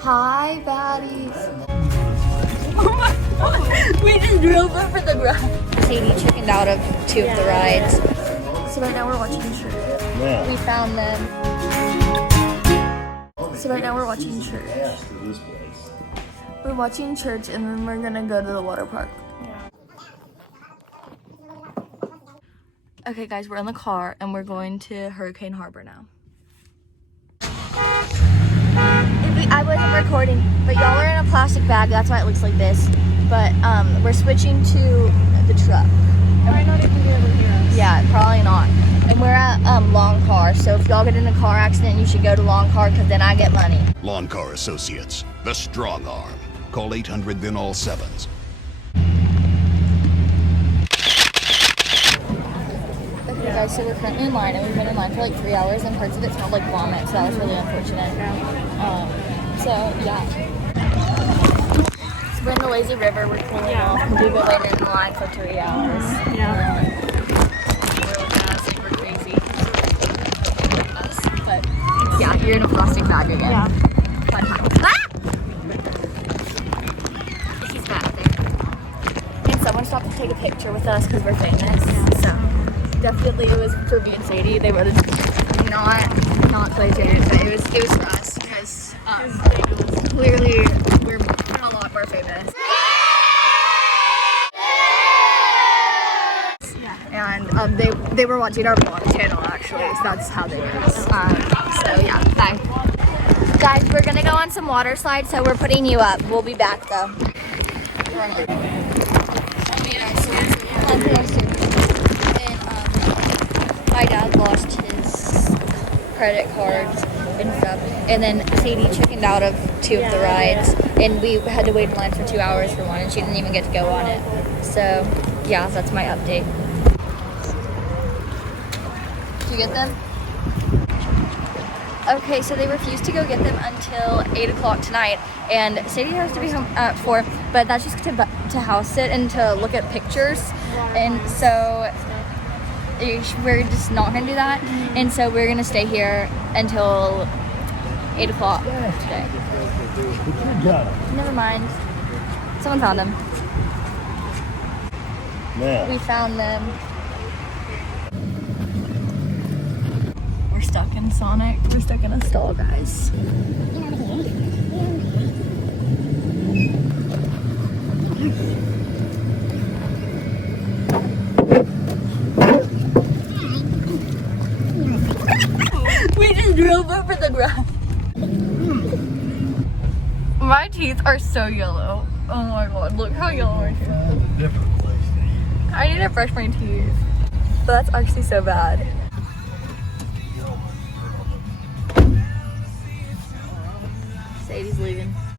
Hi, baddies. We just drove over the ground. Sadie chickened out of 2 of the rides. So right now we're watching church. Yeah. We found them. So right now we're watching church. We're watching church and then we're gonna go to the water park. Okay guys, we're in the car and we're going to Hurricane Harbor now. I wasn't recording, but y'all are in a plastic bag, that's why it looks like this. But we're switching to the truck. Might not even be able to hear us. Yeah, probably not. And we're at Long Car, so if y'all get in a car accident, you should go to Long Car because then I get money. Lawn Car Associates, the strong arm. Call 800 then all sevens. Okay guys, so we're currently in line and we've been in line for like 3 hours and parts of it smelled like vomit, so that was really unfortunate. So yeah. So we're in the lazy river, we're cooling off and we've been waiting in line for 3 hours. Yeah. We're crazy. But yeah, you're in a plastic bag again. Yeah. Fun time. Ah! He's back there. And someone stopped to take a picture with us because we're famous. So definitely it was for me and Sadie. They would have not played it, but it was for us because clearly we're a lot more famous. And they were watching our vlog channel actually, so that's how they knew us. So yeah, bye. Guys, we're gonna go on some water slides, so we're putting you up. We'll be back though. My dad lost his credit cards and stuff, and then Sadie chickened out of 2 of the rides, and we had to wait in line for 2 hours for one, and she didn't even get to go on it. So yeah, that's my update. Did you get them? Okay, so they refused to go get them until 8 o'clock tonight, and Sadie has to be home at 4, but that's just to house sit and to look at pictures, and so we're just not gonna do that, and so we're gonna stay here until 8 o'clock today. Good job. Never mind. Someone found them. Yeah. We found them. We're stuck in Sonic. We're stuck in a stall, guys. We just drove over the ground. My teeth are so yellow. Oh my god, look how yellow my teeth are. Different place to eat. I need to brush my teeth. But that's actually so bad. Sadie's leaving.